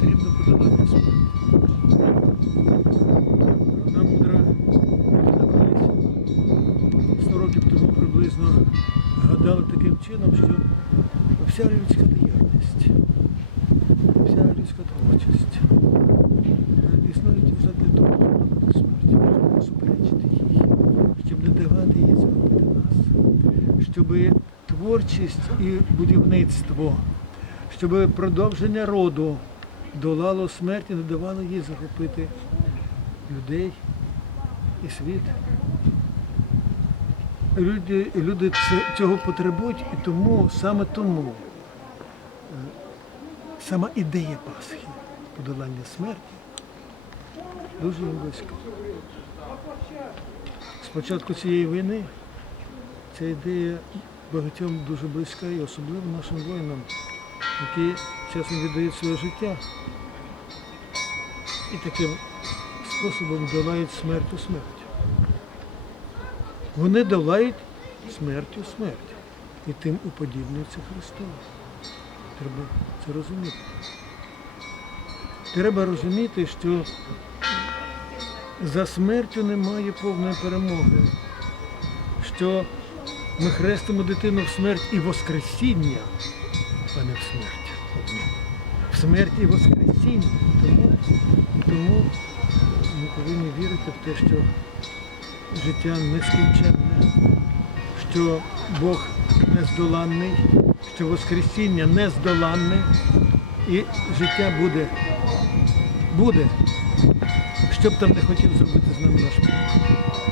потрібно подолати смерть. Одна мудра колись 100 років тому приблизно гадала таким чином, що вся людська діяльність, вся людська творчість е, існують вже для того, щоб подолати смерть, суперечити їй, щоб не давати їй зробити нас, щоб творчість і будівництво щоб продовження роду долало смерть і не давало їй захопити людей і світ. Люди, люди цього потребують, і тому саме тому е, сама ідея Пасхи, подолання смерті, дуже близька. З початку цієї війни ця ідея багатьом дуже близька і особливо нашим воїнам, які часом віддають своє життя і таким способом долають смерть у смерть. Вони долають смертю смерть і тим уподібнюються Христову. Треба це розуміти. Треба розуміти, що за смертю немає повної перемоги, що ми хрестимо дитину в смерть і воскресіння, а не в смерть. В смерть і воскресіння. Тому, тому ми повинні вірити в те, що життя нескінченне, що Бог нездоланний, що Воскресіння нездоланне і життя буде. Буде. Що б там не хотів зробити з нами наш.